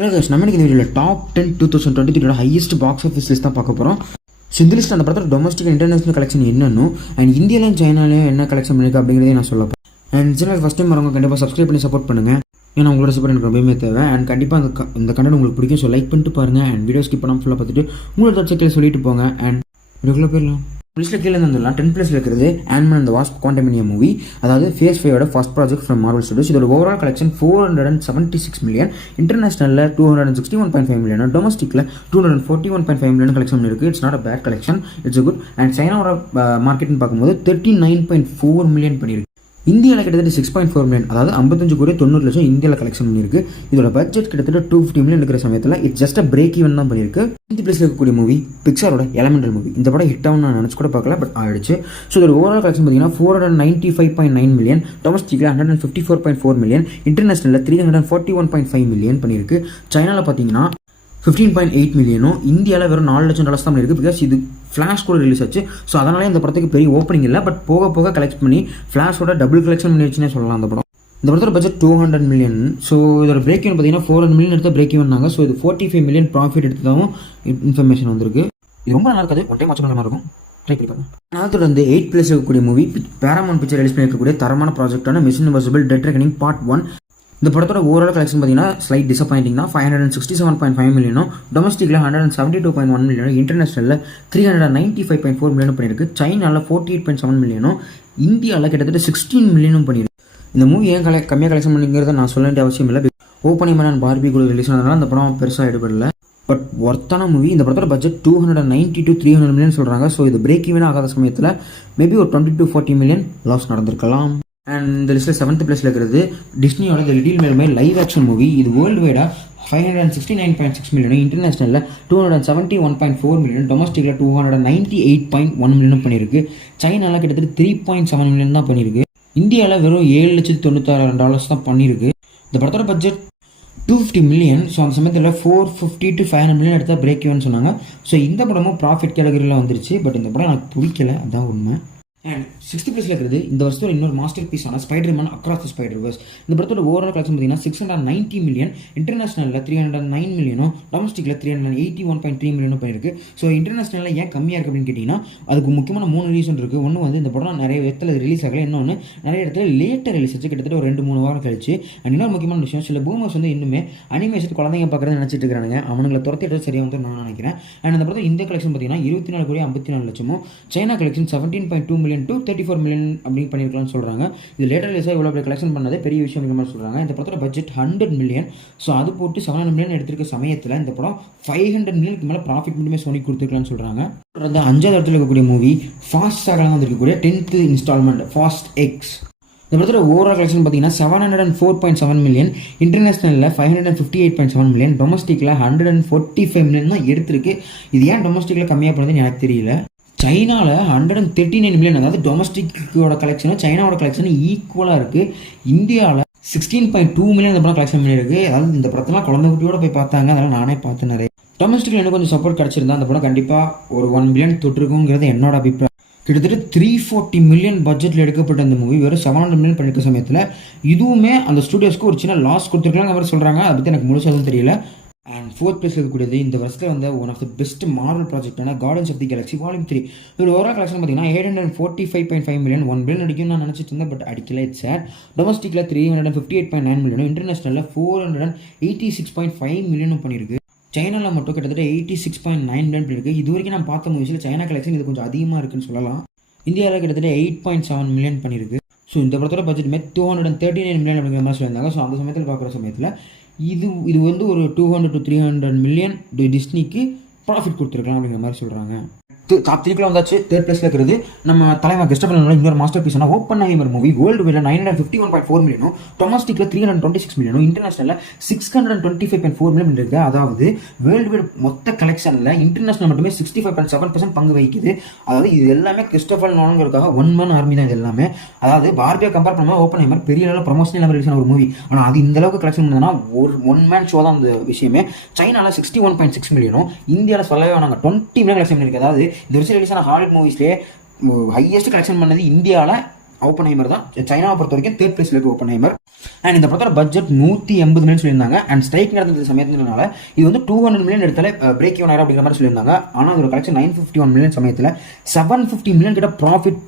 நம்ம இந்த வீடியோவில் top 10 2023 highest box office list தான் பார்க்க போகிறோம். ஸோ இந்த லிஸ்ட் அந்த படத்தோட டொமஸ்டிக் இன்டர்நேஷனல் கலெக்ஷன் என்னன்னும் அண்ட் இந்தியாவிலும் சைனாலையும் என்ன கலெக்ஷன் பண்ணியிருக்கு அப்படிங்கிறதே நான் சொல்ல போகிறேன். அண்ட் சேனல் ஃபஸ்ட் டைம் வரவங்க கண்டிப்பாக சப்ஸ்கிரைப் பண்ணி சப்போர்ட் பண்ணுங்கள். ஏன்னா உங்களோட சப்போர்ட் எனக்கு ரொம்பவே தேவை. அண்ட் கண்டிப்பாக இந்த கண்டென்ட் உங்களுக்கு பிடிக்கும். ஸோ லைக் பண்ணிட்டு பாருங்கள். அண்ட் வீடியோ ஸ்கிப் பண்ணாமல் ஃபுல்லாக பார்த்துட்டு உங்களோட செக்கில் சொல்லிட்டு போங்க. அண்ட் வீடியோக்குள்ளே போயிடலாம். லிஸ்ட்டில் கீழே வந்துடலாம். 10 பிளேஸில் இருக்கிறது Antman and the wasp quantumania movie, அதாவது phase 5 first project from Marvel studios. இதோட ஓவரால் கலெக்ஷன் 476 மில்லியன், இன்டர்நேஷனலில் 261.5 மில்லியன், டொமஸ்டிக்கில் 241.5 மில்லியன் கலெக்ஷன் இருக்குது. It's not a bad collection, it's good. And சைனாவோட மார்க்கெட்னு பார்க்கும்போது 39.4 மில்லியன் பண்ணியிருக்கு. இந்தியாவில் கிட்டத்தட்ட 6.4 மில்லியன், அதாவது 55,90,00,000 இந்தியாவில் கலெக்ஷன் பண்ணியிருக்கு. இதோட பட்ஜெட் கிட்டத்தட்ட 250 மில்லியன் இருக்கிற சமயத்தில் it's just a break even தான் பண்ணியிருக்கு. இந்த பிளேஸில் இருக்கக்கூடிய மூவி பிக்சாரோட எலமெண்டல் மூவி. இந்த படம் ஹிட் ஆகும் நான் நினச்சி கூட பார்க்கல, பட் ஆயிடுச்சு. ஸோ இதோட ஓவரால் கலெக்ஷன் பார்த்தீங்கன்னா 495.9 மில்லியன், டொமஸ்டிக்கில் 154.4 மில்லியன், இன்டர்நேஷனலில் 341.5 மில்லியன் பண்ணியிருக்கு. சைனாவில் பார்த்தீங்கன்னா 15.8 மில்லியனும், இந்தியாவில் வெறும் $4,00,000 தான் இருக்குது. பிகாஸ் இது ஃப்ளாஷ் கூட ரிலீஸ் ஆச்சு. ஸோ அதனாலே இந்த படத்துக்கு பெரிய ஓப்பனிங் இல்லை, பட் போக போக கலெக்ட் பண்ணி ஃப்ளாஷோட டபுள் கலெக்ஷன் பண்ணிடுச்சுன்னே சொல்லலாம். அந்த படம் இந்த படத்தோட பட்ஜெட் 200 மில்லியன். ஸோ இதோட பிரேக் ஈவன் பார்த்தீங்கன்னா 400 மில்லியன் எடுத்தால் பிரேக் ஈவன்னாங்க. ஸோ இது 45 மில்லியன் ப்ராஃபிட் எடுத்ததாகவும் இன்ஃபர்மேஷன் வந்திருக்கு. இது ரொம்ப நல்லா இருக்காது, ஒன் டைம் வாட்ச் பண்ணுற மாதிரி இருக்கும். ட்ரை பண்ணி பாருங்க. நான் தொடர்ந்து 8 பிளேஸ் இருக்கக்கூடிய மூவி பேராமவுண்ட் பிக்சர் ரிலீஸ் பண்ணியிருக்கக்கூடிய தரமான ப்ராஜெக்டான mission impossible dead reckoning part 1. இந்த படத்தோட ஓவரால் கலெக்ஷன் பார்த்தீங்கன்னா ஸ்லைட் டிசப்பாயிண்டிங் தான். 567.5 மில்லியனும், டொமஸ்டிக்கில் 172.1 மில்லியனும், இன்டர்நேஷனலில் 395.4 மில்லியனும் பண்ணியிருக்கு. சைனாவில் 48.7 மில்லியனும், இந்தியாவில் கிட்டத்தட்ட 16 மில்லியனும் பண்ணியிருக்கு. இந்த மூவி ஏன் கம்மியாக கலெக்ஷன் பண்ணிங்கிறத நான் சொல்ல வேண்டிய அவசியம் இல்லை. ஓப்பனிங் அண்ட் பார்பி கூட ரிலீஸ் ஆனதுனால அந்த படம் பெருசாக எடுபடல. பட் ஒர்த்தான மூவி. இந்த படத்தோட பட்ஜெட் 290 to 300 மில்லியன் சொல்கிறாங்க. ஸோ இது பிரேக் ஈவன் ஆகாத சமயத்தில் மேபி ஒரு 20 to 40 மில்லியன் லாஸ் நடந்திருக்கலாம். அண்ட் இந்த லிஸ்ட்டில் 7th பிளேஸில் இருக்கிறது டிஸ்னியோட the little mermaid live action movie. இது வேர்ல்டு வைடாக 569.6 மில்லியனும், இன்டர்நேஷனலில் 271.4 மில்லியன், டொமஸ்டிக்கில் 298.1 மில்லியனும் பண்ணியிருக்கு. சைனாவில் கிட்டத்தட்ட 3.7 மில்லியன் தான் பண்ணியிருக்கு. இந்தியாவில் வெறும் $7,96,000 தான் பண்ணியிருக்கு. இந்த படத்தோட பட்ஜெட் 250 மில்லியன். ஸோ அந்த சமயத்தில் 450 to 500 மில்லியன் எடுத்தால் பிரேக் ஈவன் சொன்னாங்க. ஸோ இந்த படமும் ப்ராஃபிட் கேட்டகரியில் வந்துருச்சு. பட் இந்த படம் எனக்கு பிடிக்கல, அதுதான் உண்மை. அண்ட் 6th பிளேஸில் இருக்கிறது இந்த வருஷத்தோட இன்னொரு மாஸ்டர் பீஸான ஸ்பைடர்மேன் அக்ராஸ் தி ஸ்பைடர்வர்ஸ். இந்த படத்தோட ஓவரால் கலெக்ஷன் பார்த்தீங்கன்னா 690 மில்லியன், இன்டர்நேஷனலில் 309 மில்லியனும், டொமஸ்டிக்கில் 381.3 மில்லியனும் பண்ணியிருக்கு. ஸோ இன்டர்நேஷனலில் ஏன் கம்மியாக இருக்குது அப்படின்னு கேட்டிங்கன்னா அதுக்கு முக்கியமான 3 ரீசன் இருக்குது. ஒன்று வந்து இந்த படம் நிறைய இடத்துல ரிலீஸ் ஆகலை, இன்னொன்று நிறைய இடத்துல லேட்டாக ரிலீஸ் ஆச்சு, கிட்டத்தட்ட ஒரு 2-3 வாரம் கழிச்சு. அண்ட் இன்னொரு முக்கியமான விஷயம், சில பூமர்ஸ் வந்து இன்னுமே அனிமேஷன் குழந்தைங்க பார்க்குறது நினச்சிட்டு இருக்கிறாங்க. அவனுங்களை துரத்திட்டு சரியாக வந்து நான் நினைக்கிறேன். அண்ட் அந்த படத்தில் இந்த கலெக்ஷன் பார்த்தீங்கன்னா 24,54,00,000, China collection 17.2 million to 34 million அப்படின்னு பண்ணியிருக்கலாம்னு சொல்கிறாங்க. இது லேட்டர் ரிலீஸாக இவ்வளோ பெரிய கலெக்ஷன் பண்ணதே பெரிய விஷயம் அப்படிங்கிற மாதிரி சொல்கிறாங்க. இந்த படத்தோட பட்ஜெட் 100 மில்லியன். ஸோ அது போட்டு 700 மில்லியன் எடுத்திருக்க சமயத்தில் இந்த படம் 500 மில்லியனுக்கு மேலே ப்ராஃபிட் மட்டுமே சோனி கொடுத்துருக்கலாம்னு சொல்கிறாங்க. தொடர்ந்து 5வது இடத்துல இருக்கக்கூடிய மூவி ஃபாஸ்ட் சாகலாம் தான் இருக்கக்கூடிய 10th இன்ஸ்டால்மெண்ட் ஃபாஸ்ட் எக்ஸ். இந்த படத்தோட ஓவரால் கலெக்ஷன் பார்த்தீங்கன்னா 704.7 மில்லியன், இன்டர்நேஷனலில் 558.7 மில்லியன், டொமஸ்டிக்கில் 145 மில்லியன் தான் எடுத்திருக்கு. இது ஏன் டொமஸ்டிக்கில் கம்மியாக பண்ணுறதுன்னு எனக்கு தெரியல. சைனாவில் 139 மில்லியன், அதாவது டொமஸ்டிக்கோட கலெக்ஷனும் சைனாவோட கலெக்ஷனும் ஈக்குவலாக இருக்குது. இந்தியாவில் 16.2 மில்லியன் இந்த படம் கலெக்ஷன் பண்ணியிருக்கு. அதாவது இந்த படத்தெல்லாம் குழந்தை குட்டியோட போய் பார்த்தாங்க, அதெல்லாம் நானே பார்த்து நிறைய. டொமஸ்டிக்கில் எனக்கு கொஞ்சம் சப்போர்ட் கிடச்சிருந்தா அந்த படம் கண்டிப்பாக ஒரு 1 பில்லியன் தொட்டிருக்குங்கிறது என்னோட அபிப்பிராயம். கிட்டத்தட்ட 340 மில்லியன் பட்ஜெட்டில் எடுக்கப்பட்ட இந்த மூவி வெறும் 700 மில்லியன் பண்ணியிருக்க சமயத்தில் இதுவுமே அந்த ஸ்டூடியோஸ்க்கு ஒரு சின்ன லாஸ் கொடுத்துருக்கலாம் அவர் சொல்கிறாங்க. அதை பற்றி எனக்கு முழுசாக எதுவும் தெரியல. அண்ட் 4th பிளேஸ் இருக்கக்கூடியது இந்த வருஷத்தில் வந்து one of the best Marvel ப்ராஜெக்டான guardians of the galaxy volume 3. இதோட ஓவரால் கலெக்ஷன் பார்த்தீங்கன்னா 845.5 மில்லியன், 1 பில்லியன் அடிக்கும் நான் நினச்சிட்டு இருந்தேன், பட் அடிக்கல. It's chat. டொமஸ்டிக்கில் 358.9 மில்லியனும், இன்டர்நேஷனலில் 486.5 மில்லியனும் பண்ணியிருக்கு. சைனாவில் மட்டும் கிட்டத்தட்ட 86.9 மில்லியன் பண்ணியிருக்கு. இது வரைக்கும் நான் பார்த்த மூவிஸில் சைனா கலெக்ஷன் இது கொஞ்சம் அதிகமாக இருக்குன்னு சொல்லலாம். இந்தியாவில் கிட்டத்தட்ட 8.7 மில்லியன் பண்ணியிருக்கு. ஸோ இந்த படத்தோட பட்ஜெட்டுமே 239 மில்லியன் அப்படிங்கிற மாதிரி சொல்லியிருந்தாங்க. ஸோ அந்த சமயத்தில் பார்க்குற சமயத்தில் இது வந்து ஒரு 200 to 300 மில்லியன் டிஸ்னிக்கு ப்ராஃபிட் கொடுத்துருக்கலாம் அப்படிங்கிற மாதிரி சொல்கிறாங்க. டாப் 3 வந்தாச்சு. 3rd பிளேஸில் இருக்கிறது நம்ம தலைவர் கிறிஸ்டோபர் இன்னொரு மாஸ்டர் பீஸான ஓப்பன்ஹைமர் மூவி. வேர்ல்டு வைடில் 951.4 மில்லியனும், டொமஸ்டிக்கில் 326 மில்லியனும், இன்டர்நேஷனலில் 625.4 மில்லியன் இருக்குது. அதாவது வேர்ல்டு வைட் மொத்த கலெக்ஷனில் இன்டர்நேஷனல் மட்டுமே 65.7% பங்கு வகிக்குது. அதாவது இது எல்லாமே கிறிஸ்டோபர் நோலனுங்கிறதுக்காக 1 man ஆர்மி தான் இது எல்லாமே. அதாவது பார்பியை கம்பேர் பண்ணும்போது ஓப்பன்ஹைமர் பெரிய அளவில் ப்ரொமோஷனல் லெவல் ரிலீஸ் ஆன ஒரு மூவி. ஆனால் அது இந்த அளவுக்கு கலெக்ஷன் பண்ணதுன்னா ஒரு 1 man ஷோ தான் அந்த விஷயமே. சைனாவில் 61.6 மில்லியனும், இந்தியாவில் சொல்லவே நாங்கள் 20 மில்லியன் கலெக்ஷன் பண்ணியிருக்கு. அதாவது இந்த வருஷம் ரிலீஸ் ஆன ஹாலிவுட் மூவிஸ்லேயே ஹையஸ்ட் கலெக்ஷன் பண்ணது இந்தியாவில் ஓப்பன்ஹைமர் தான். சைனாவை பொறுத்த வரைக்கும் தேர்ட் பிளேஸ்ல இருக்கு ஓப்பன்ஹைமர். அண்ட் இந்த படத்தோட பட்ஜெட் 180 மில்லியன் சொல்லியிருந்தாங்க. அண்ட் ஸ்ட்ரைக் நடந்த சமயத்தினால இது வந்து 200 மில்லியன் இடத்துல பிரேக் ஈவன் ஆயிரம் அப்படிங்கிற மாதிரி சொல்லியிருந்தாங்க. ஆனால் அதோட கலெக்ஷன் 951 மில்லியன் சமயத்தில் 750 மில்லியன் கிட்ட ப்ராஃபிட்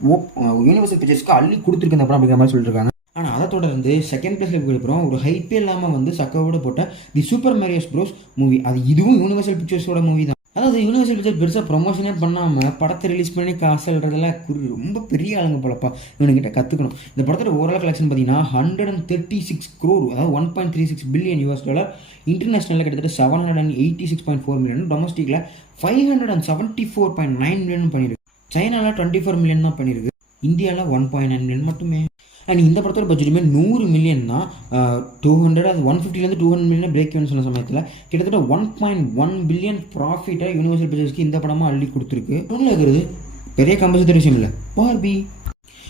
யூனிவர்சல் பிக்சர்ஸ்க்கு அள்ளி கொடுத்துருக்கு இந்த படம் அப்படிங்கிற மாதிரி சொல்லியிருக்காங்க. ஆனால் அதை தொடர்ந்து செகண்ட் பிளேஸ்ல போயிருக்கிறோம் ஒரு ஹைப்பே இல்லாமல் வந்து சக்கவோட போட்ட the Super Mario Bros movie. அது இதுவும் யூனிவர்சல் பிக்சர்ஸோட மூவி தான். அதாவது யூனிவர்சல் பிக்சர் பெருசாக ப்ரொமோஷனே பண்ணாமல் படத்தை ரிலீஸ் பண்ணி காசுன்றதெல்லாம் ரொம்ப பெரிய ஆளுங்க போலப்பா, இவனுக்கிட்ட கற்றுக்கணும். இந்த படத்தோட ஓவரால் கலெக்ஷன் பார்த்தீங்கன்னா 136 crore, அதாவது 1.36 பில்லியன் $. இன்டர்நேஷனலில் கிட்டத்தட்ட 786.4 மில்லியன், டொமஸ்டிக்கில் 574.9 மில்லியன் பண்ணியிருக்கு. சைனாவில் 24 மில்லியன் தான் பண்ணியிருக்கு. இந்தியாவில் 1.9 மில்லியன் மட்டுமே. அண்ட் இந்த படத்தோட பட்ஜெட்டுமே 100 மில்லியன் தான். 200 அது 150லேருந்து 200 மில்லியன் பிரேக் ஈவன் சொன்ன சமயத்தில் கிட்டத்தட்ட 1.1 பில்லியன் ப்ராஃபிட்டை யூனிவர்சல் பிக்சர்ஸ்க்கு இந்த படமாக அள்ளி கொடுத்துருக்கு. ஒன்றில் இருக்கிறது பெரிய கம்பல்சரி விஷயம் இல்லை, பார்பி.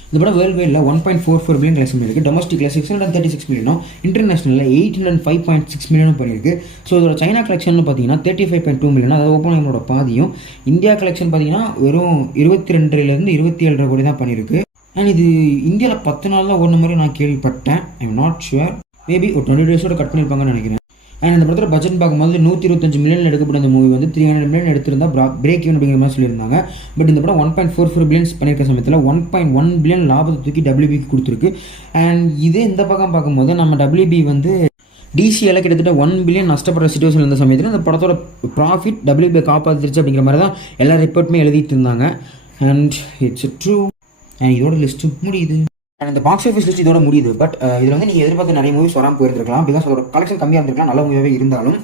இந்த படம் வேர்ல்டு வைடில் 1.44 பில்லியன் கலெக்ஷன் பண்ணியிருக்கு. டொமஸ்டிக்கில் 636 மில்லியனும், இன்டர்நேஷனலில் 805.6 மில்லியனும் பண்ணியிருக்கு. ஸோ இதோட சைனா கலெக்ஷன் பார்த்தீங்கன்னா 35.2 மில்லியன், அதாவது ஓப்பன்ஹைமரோட பாதியும். இந்தியா கலெக்ஷன் பார்த்தீங்கன்னா வெறும் 22லேருந்து 27 கோடி தான் பண்ணியிருக்கு. அண்ட் இது இந்தியாவில் 10 நாள் தான் ஓடின மாதிரி நான் கேள்விப்பட்டேன். I am not sure, maybe ஒரு 20 டேஸோட கட் பண்ணியிருப்பாங்கன்னு நினைக்கிறேன். அண்ட் இந்த படத்தோட பட்ஜெட் பார்க்கும்போது 125 மில்லியன் எடுக்கப்பட்ட இந்த மூவி வந்து 300 மில்லியன் எடுத்திருந்தா பிரேக் ஈவன் அப்படிங்கிற மாதிரி சொல்லியிருந்தாங்க. பட் இந்த படம் 1.44 பில்லியன்ஸ் பண்ணியிருக்க சமயத்தில் 1.1 பில்லியன் லாபத்தை தூக்கி WBக்கு கொடுத்துருக்கு. அண்ட் இதே இந்த பக்கம் பார்க்கும்போது நம்ம WB வந்து DCL கிட்டத்தட்ட 1 பில்லியன் நஷ்டப்படுற சிச்சுவேஷன் இருந்த சமயத்தில் இந்த படத்தோட ப்ராஃபிட் WB காப்பாற்றிருச்சு அப்படிங்கிற மாதிரி தான் எல்லா ரிப்போர்ட்டுமே எழுதிட்டு இருந்தாங்க. And it's true. அண்ட் இதோட லிஸ்ட்டு முடியுது. அண்ட் இந்த பாக்ஸ் ஆஃபீஸ் லிஸ்ட் இதோட முடியுது. பட் இதில் வந்து நீங்கள் எதிர்பார்த்து நிறைய மூவிஸ் வராமல் போயிருக்கலாம். பிகாஸ் அதோட கலெக்ஷன் கம்மியாக இருந்திருக்கலாம், நல்ல மூவியாகவே இருந்தாலும்.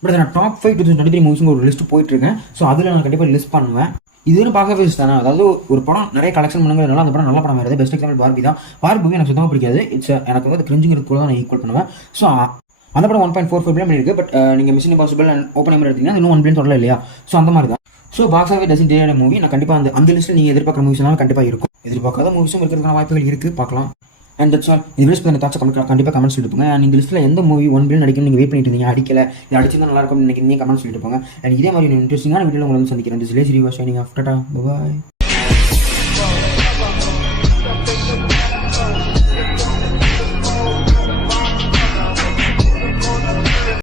பட் நான் டாப் 5 2023 மூவிஸுங்க ஒரு லிஸ்ட் போயிட்டுருக்கேன். ஸோ அதில் நான் கண்டிப்பாக லிஸ்ட் பண்ணுவேன். இதுவரை பாக்ஸ் ஆஃபீஸ் தானே, அதாவது ஒரு படம் நிறைய கலெக்ஷன் பண்ணுங்கிறதுனால அந்த படம் நல்ல படம் வருது. பெஸ்ட் எக்ஸாம்பிள் பார்பி தான். பார்பி எனக்கு சுத்தமாக பிடிக்காது. எனக்கு வந்து கிரிஞ்சுங்கிறது கூட தான் நான் ஈக்குவல் பண்ணுவேன். ஸோ அந்த படம் 1.44 பில்லியன் பண்ணியிருக்கு. பட் நீங்கள் மிஷன் இம்பாசிபிள் அண்ட் ஓப்பன்ஹைமர் எடுத்தீங்கன்னா இன்னும் 1 பில்லியன் சொல்லல இல்லையா? ஸோ அந்த மாதிரி தான். ஸோ பாக்ஸ் ஆஃபீஸ் டசன் டேட் மூவி நான் கண்டிப்பாக அந்த லிஸ்ட்டில் நீங்கள் எதிர்பார்க்குற மூவிஸ் எல்லாம் கண்டிப்பாக இருக்கும். எதிர்பார்க்காத மூவிஸும் இருக்கிறதுக்கான வாய்ப்புகள் இருக்குது, பார்க்கலாம். And that's all. இந்த லிஸ்ட் பண்ண தாட்சை கண்டிப்பாக கமெண்ட்ஸ் சொல்லிட்டு போங்க. அண்ட் இந்த லிஸ்ட்டில் எந்த மூவி 1 பில்லியன் அடிக்கணும் நீங்கள் வெயிட் பண்ணிட்டு இருந்தீங்க, அடிக்கல இது அடிச்சிருந்தா நல்லா இருக்கும்னு நினைக்கிறீங்க, கமெண்ட்ஸ் சொல்லிட்டு போங்க. அண்ட் இதே மாதிரி இன்ட்ரெஸ்டிங்கான வீடியோவில் உங்களுக்கு சந்திக்கிறேன். திஸ் லேசி ரிவா ஷைனிங் ஆஃப். Tata, by.